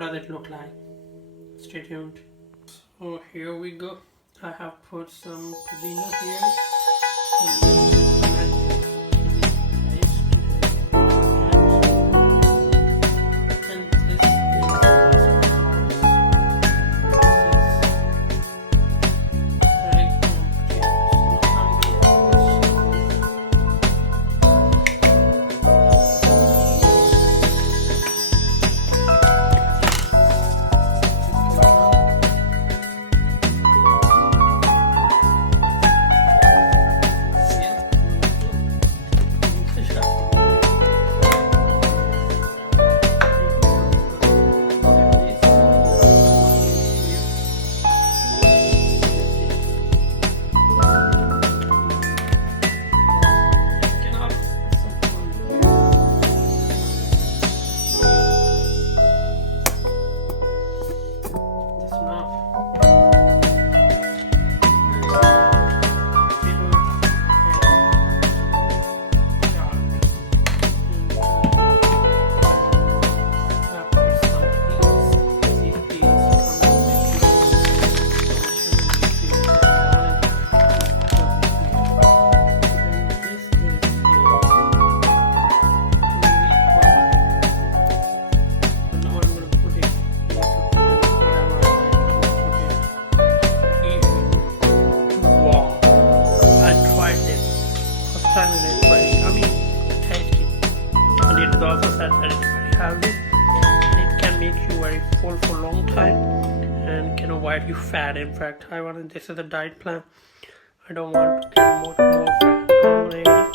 does it look like. Stay tuned. So here we go. I have put some pudina here. Very yummy, tasty, and it is also said that it's very healthy and it can make you very full for a long time and can avoid you fat. In fact, this is a diet plan. I don't want to get more fat.